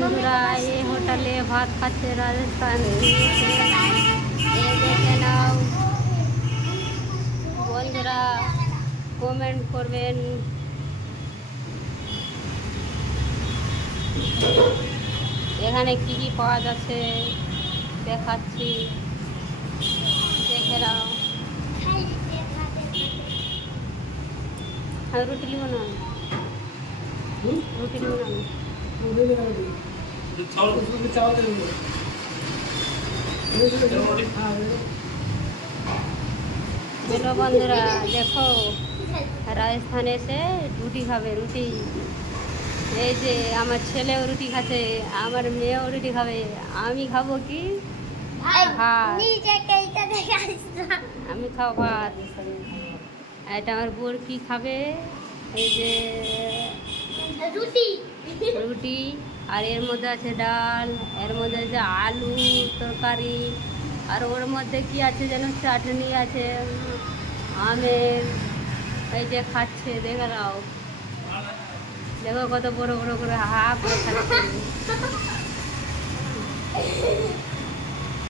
বন্ধুরা এই হোটেলে ভাত খাচ্ছে রাজস্থান। এই দেখে নাও বন্ধুরা, কমেন্ট করবেন। এখানে কি কি পাওয়া যাচ্ছে দেখাচ্ছি, দেখে নাও। রুটি লিব না, রুটি লিব না। চলো বন্ধুরা দেখো, রাজস্থানে এসে রুটি খাবে। রুটি, এই যে আমার ছেলেও রুটি খাচ্ছে, আমার মেয়েও রুটি খাবে। আমি খাবো কি ভাত, আমি খাবো ভাত। এটা আমার বোর কি খাবে, এই যে রুটি। রুটি আর এর মধ্যে আছে ডাল, এর মধ্যে আছে আলু তরকারি, আর ওর মধ্যে কি আছে যেন চাটনি আছে আমের। এই যে খাচ্ছে, দেখে নাও, দেখো কত বড় বড় করে হা করে খাচ্ছে।